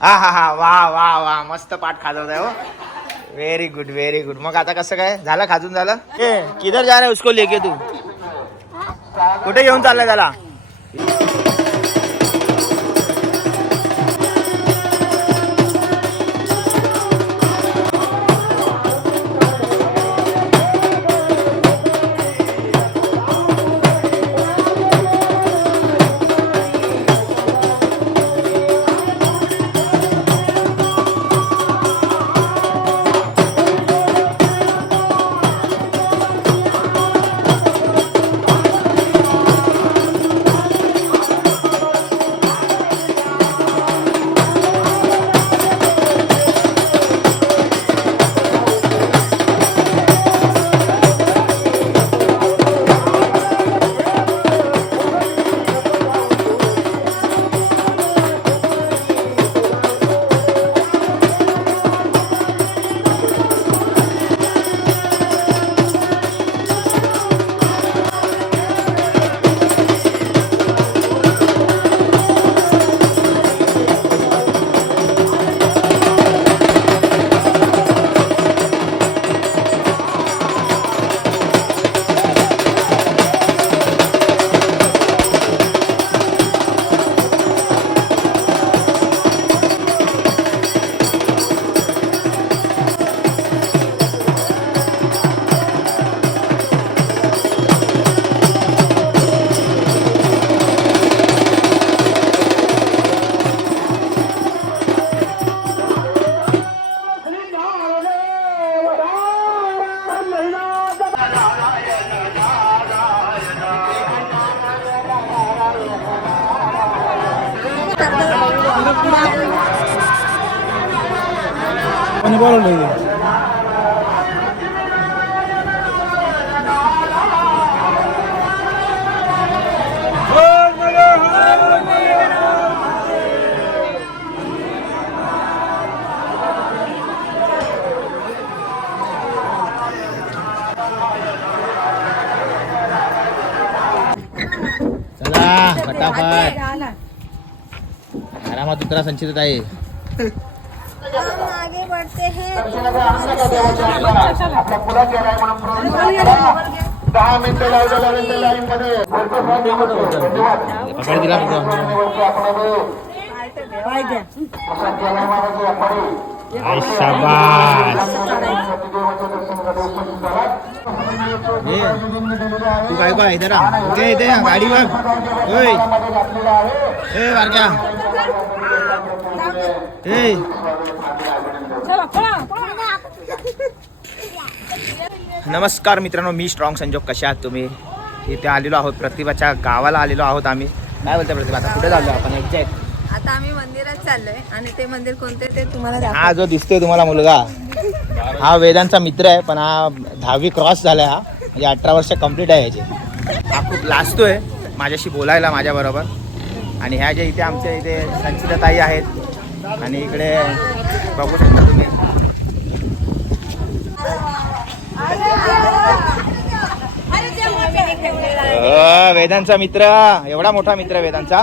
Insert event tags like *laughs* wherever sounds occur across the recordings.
हा हा हा. वा वा वा. मस्त पाठ खाजवत आहे हो. व्हेरी गुड व्हेरी गुड मग आता कसं काय? झालं खाजून झालं? ए किधर जा रहा है? उसको लेके तू. कुठे घेऊन चाललाय त्याला? बोलवलं इथे? चला फटाफट. आरामात उतरा संचित आहे *laughs* हम आगे बढ़ते हैं। दहा मिनिटं लावलेल्या त्यांच्या लाईनमध्ये पकड दिला आई शाबास. ए, तू काय काय इधर आ. इथे इथे या, गाडीवर ओय. ए बारक्या. ए. नमस्कार मित्रांनो मी स्ट्रॉंग संजोग. कशा आहात तुम्ही? इथे आलेलो आहोत प्रतिभाच्या गावाला आलेलो आहोत आम्ही. काय बोलतोय प्रतिभा? आता कुठे चाललो आपण? एक्झॅक्ट आता आम्ही मंदिरात चाललोय. आणि ते मंदिर कोणते ते तुम्हाला दाखव हा जो दिसतोय तुम्हाला मुलगा. हा वेदांचा मित्र आहे पण हा दहावी क्रॉस झालाय हा. म्हणजे अठरा वर्ष कंप्लीट आहे याची. हा खूप लाजतोय माझ्याशी बोलायला माझ्याबरोबर. आणि ह्या ज्या इथे आमच्या इथे संचिताताई आहेत आणि इकडे बघू शकता तुम्ही. वेदांचा मित्र एवढा मोठा मित्र आहे वेदांचा.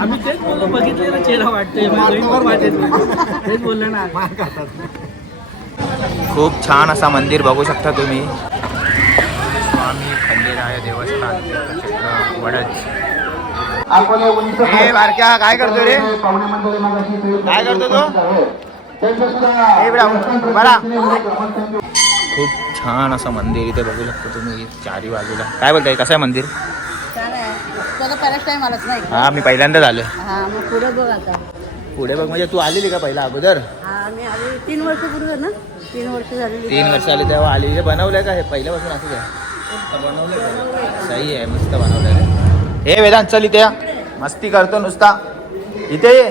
आम्ही तेच बोललो बघितलेला चेहरा वाटतोय तेच बोललो ना. खूप छान असा मंदिर बघू शकता तुम्ही. स्वामी खंडेराय देवस्थान वडद. उंच ए बारक्या काय करतो रे? काय करतो तो? बरा. खूप छान असं मंदिर इथे बघू शकता तुम्ही चारी बाजूला. काय बोलताय कसं आहे मंदिर? हा मी पहिल्यांदा आलोय. हा पुढे बघ आता. पुढे बघ म्हणजे तू आलेली का पहिला अगोदर? हा तीन वर्ष पूर्वी ना? तीन वर्ष झालेली. तीन वर्ष आली तेव्हा आली हे बनवलंय का? हे पहिल्यापासून असंच आहे. सही आहे मस्त बनवलेलं आहे हे वेदांत चल इथे. मस्ती करतो नुसता. इथे ये.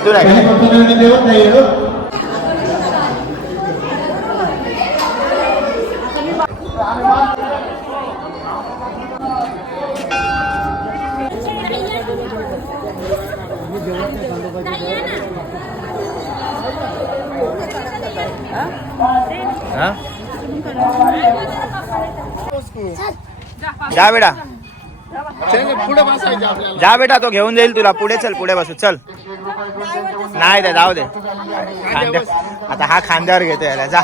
itu lagi. Hah? Hah? Ya, beda. पुढे बसायचे आपल्याला. जा बेटा तो घेऊन जाईल तुला. पुढे चल पुढे बसू. चल. नाही दे जाऊ दे. खांद्या आता हा खांद्यावर घेतो याला. जा.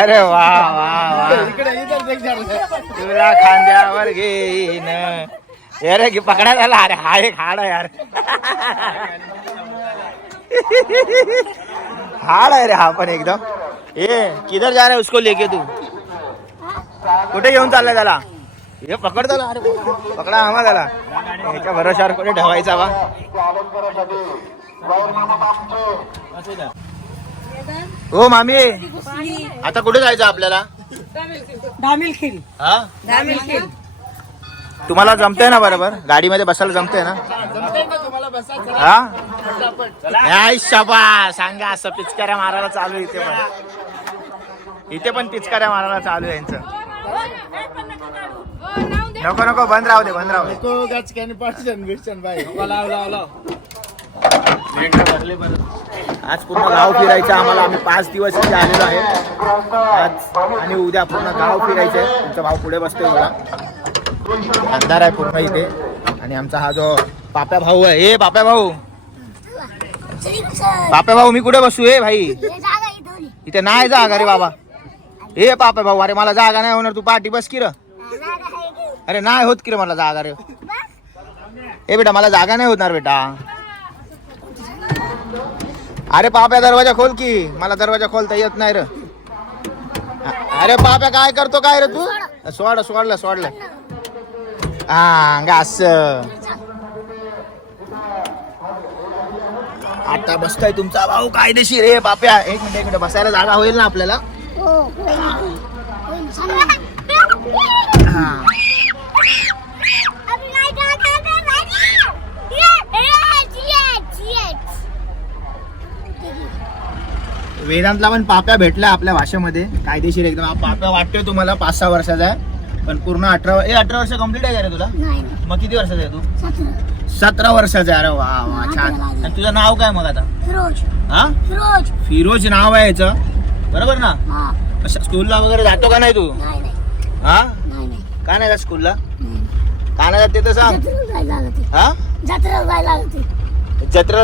अरे वा वा वा. तुला खांद्यावर घेईन. अरे की पकडा झाला अरे हा एक हाड आहे यार. हाड आहे रे हा पण एकदम. ए किधर जा रहा है उसको लेके तू? कुठे घेऊन चाललाय त्याला? हे पकड त्याला. अरे पकडा आम्हा त्याला. ह्याच्या भरोशावर कुठे ठेवायचा वा हो मामी. आता कुठे जायचं आपल्याला? हा? तुम्हाला जमतंय ना बरोबर? गाडीमध्ये बसायला जमतंय ना? हा? शबा सांगा असं पिचकाऱ्या मारायला चालू इथे पण. इथे पण पिचकाऱ्या मारायला चालू आहे यांचं. नको नको बंद राहू दे बंद राहू दे. नको गचक्याने पडशन बिडशन बाई. लाव लाव लाव. आज पूर्ण गाव फिरायचं आम्हाला आम्ही पाच दिवस इथे आलेलो आहे. आज आणि उद्या पूर्ण गाव फिरायचं आहे. तुमचा भाऊ पुढे बसतोय मला अंधार आहे पूर्ण इथे. आणि आमचा हा जो पाप्या भाऊ आहे हे पाप्या भाऊ. पाप्या भाऊ मी कुठे बसू हे भाई? इथे नाही जागा रे बाबा. हे पाप्या भाऊ अरे मला जागा नाही होणार तू पाठी बस की? र अरे नाही होत की रे मला जागा रे. ए बेटा मला जागा नाही होणार बेटा. अरे पाप्या दरवाजा खोल की. मला दरवाजा खोलता येत नाही रे. अरे पाप्या काय करतो काय रे तू? सोड सोडलं सोडलं. हा गा असं आता बसतोय तुमचा भाऊ कायदेशीर. रे पाप्या एक मिनिट एक मिनिट. बसायला जागा होईल ना आपल्याला? हा वेदांतला पण पाप्या भेटला आपल्या भाषेमध्ये. कायदेशीर एकदम. हा पाप्या वाटतोय तुम्हाला पाच सहा वर्षाचा आहे. पण पूर्ण अठरा ए अठरा वर्ष कंप्लीट आहे का रे तुला? मग किती वर्षाचा आहे तू? सतरा. वर्षाचा आहे. अरे वा वा छान. आणि तुझं नाव काय मग आता? हा? फिरोज नाव आहे याचं. बरोबर ना? कशा स्कूलला वगैरे जातो का नाही तू? हा? का नाही का स्कूलला का नाही जात ते तर सांग. हा? जत्रेला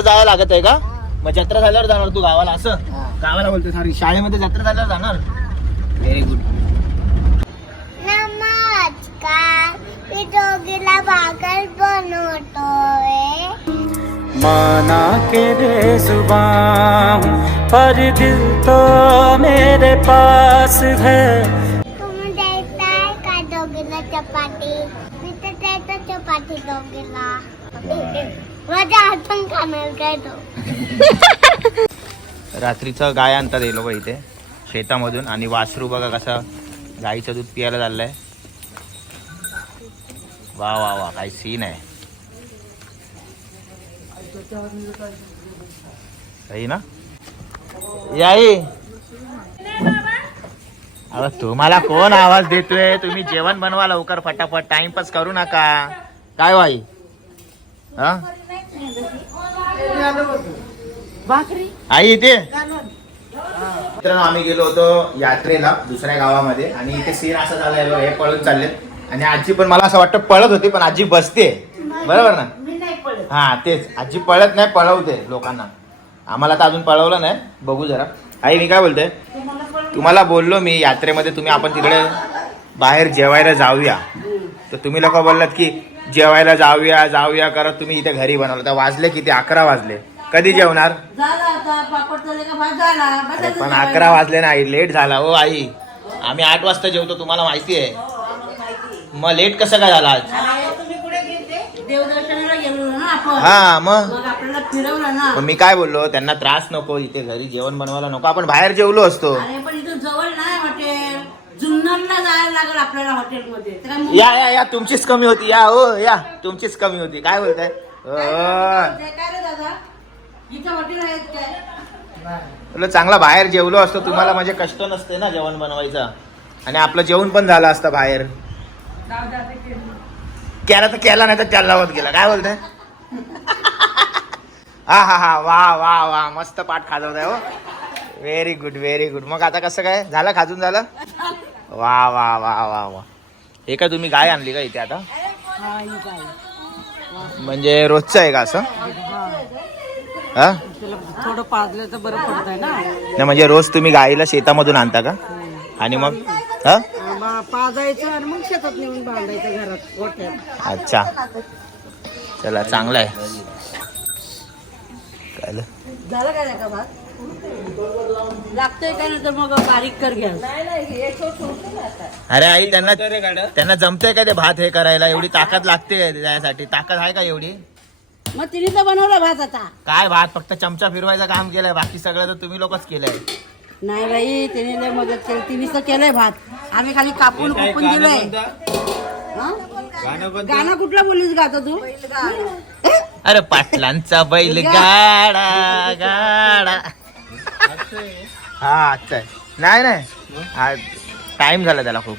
जायला लागत आहे. का? मग जत्रा झाल्यावर जाणार तू गावाला असं? गावाला बोलतो सॉरी शाळेमध्ये जत्रा झाल्यावर जाणार? व्हेरी गुड नमस्कार मी दोघीला भाकर बनवतोय. माना के बेजुबान हूँ पर दिल तो मेरे पास है। तुम्ही देताय का दोघीला चपाती मी तर देतो चपाती दोघीला माझ्या हातून खाणार काय तो। रात्रीचं गाय आणतात हे लोक इथे शेतामधून. आणि वासरू बघा कसा गाईचं दूध पियाला चाललंय. वा वा वा काय सीन आहे. सही ना? याई. अरे तुम्हाला कोण आवाज देतोय? तुम्ही जेवण बनवा लवकर फटाफट. टाइमपास करू नका. काय वाई हा? आई इथे? मित्रांनो आम्ही गेलो होतो यात्रेला दुसऱ्या गावामध्ये. आणि इथे सीन असा झालाय बघा, हे पळून चाललेत. आणि आजी पण मला असं वाटतं पळत होती पण आजी बसते. बरोबर ना? हा तेच. आजी पळत नाही पळवते लोकांना. आम्हाला तर अजून पळवलं नाही. बघू जरा. आई मी काय बोलते तुम्हाला बोललो मी यात्रेमध्ये तुम्ही आपण तिकडे बाहेर जेवायला जाऊया. तर तुम्ही लोक बोललात की जेवायला जाऊया जाऊया करत तुम्ही इथे घरी बनवलं. तर वाजले किती? अकरा वाजले. कधी जेवणार? पण. अकरा वाजले नाही लेट झाला. हो आई आम्ही आठ वाजता जेवतो तुम्हाला माहिती आहे. मग लेट कसं काय झाला आज? ना हा मग? फिरवलं ना. पण मी काय बोललो त्यांना त्रास नको इथे घरी जेवण बनवायला नको. आपण बाहेर जेवलो असतो. अरे पण इथून जवळ नाही हॉटेल. जुन्नरला जायला लागेल आपल्याला हॉटेलमध्ये. तर काय मुंबई- या या या तुमचीच कमी होती. या हो या तुमचीच कमी होती. काय बोलताय? अ, ते काय रे दादा? इथं हॉटेल आहेत काय? चांगला बाहेर जेवलो असतो. तुम्हाला म्हणजे कष्ट नसते ना जेवण बनवायचं. आणि आपलं जेवण पण झालं असतं बाहेर. केला. तर केला नाही तर त्याला लावत गेला. काय बोलताय? हा हा हा वा वा वा मस्त पाठ खाजवताय हो. व्हेरी गुड व्हेरी गुड मग आता कसं काय? झालं खाजून झालं? वा वा वा वा वा. हे काय तुम्ही गाय आणली का इथे आता? म्हणजे रोजचं आहे का असं? हा? थोडं पाजलं तर बरं पडतंय ना. नाही म्हणजे रोज तुम्ही गाईला शेतामधून आणता का? आणि मग? हा? पाजायचं आणि मग शेतात नेऊन बांधायचं घरात गोठ्यात. अच्छा. चला चांगलं आहे. झालं काय का भात? लागतंय काय नाही तर मग बारीक कर घ्या. अरे आई त्यांना त्यांना जमतंय का ते भात हे करायला? एवढी ताकद लागते त्यासाठी. ताकद आहे का एवढी? मग तिने तर बनवला भात आता. काय भात? फक्त चमचा फिरवायचं काम केलंय. बाकी सगळं तर तुम्ही लोकच केलंय. नाही बाई तिने लय मदत केली. तिनेच तर केलंय भात. आम्ही खाली कापून कुपून दिलंय. हं? गाणं कुठलं बोलीस गातो तू? अरे पाटलांचा बैल गाडा गाडा. हा अच्छा आहे. नाही नाही. हा टाइम झाला त्याला खूप.